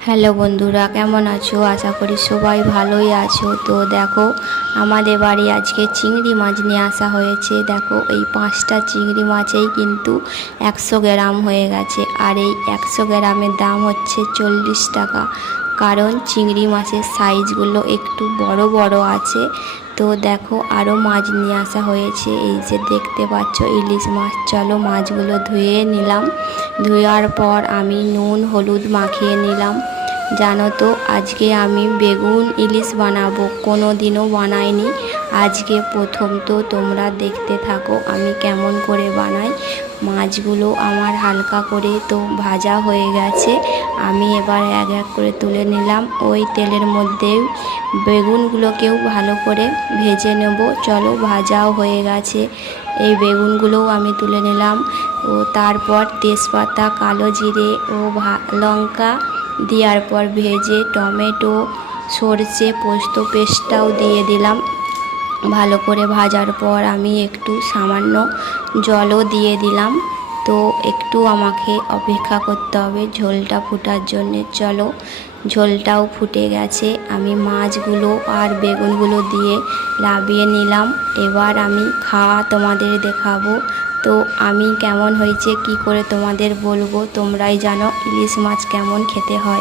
Hello বন্ধুরা, কেমন আছো? আশা করি সবাই ভালোই আছো। তো দেখো, আমাদের বাড়ি আজকে চিংড়ি মাছ নিয়ে আসা হয়েছে। দেখো, এই 5টা চিংড়ি মাছেই কিন্তু 100 গ্রাম হয়ে গেছে। আর এই 100 গ্রামের দাম হচ্ছে 40 টাকা। কারণ চিংড়ি মাছের সাইজগুলো একটু বড় বড় আছে। তো দেখো, আরও মাছ নিয়ে আসা হয়েছে। এই যে দেখতে পাচ্ছ ইলিশ মাছ। চলো মাছগুলো ধুয়ে নিলাম। ধোয়ার পর আমি নুন হলুদ মাখিয়ে নিলাম। জানো তো, আজকে আমি বেগুন ইলিশ বানাবো, কোনো দিনও বানাইনি, আজকে প্রথম। তো তোমরা দেখতে থাকো আমি কেমন করে বানাই। মাছগুলো আমার হালকা করে তো ভাজা হয়ে গেছে। আমি এবার এক এক করে তুলে নিলাম। ওই তেলের মধ্যেই বেগুনগুলোকেও ভালো করে ভেজে নেব। চলো, ভাজাও হয়ে গেছে। এই বেগুনগুলোও আমি তুলে নিলাম। ও তারপর তেজপাতা, কালো জিরে ও লঙ্কা দেওয়ার পর ভেজে টমেটো, সরষে, পোস্ত পেস্টটাও দিয়ে দিলাম। ভালো করে ভাজার পর আমি একটু সামান্য জলও দিয়ে দিলাম। তো একটু আমাকে অপেক্ষা করতে হবে ঝোলটা ফোটার জন্যে। চলো, ঝোলটাও ফুটে গেছে। আমি মাছগুলো আর বেগুনগুলো দিয়ে নামিয়ে নিলাম। এবার আমি খাওয়া তোমাদের দেখাবো। তো আমি কেমন হয়েছে কি করে তোমাদের বলবো, তোমরাই জানো ইলিশ মাছ কেমন খেতে হয়।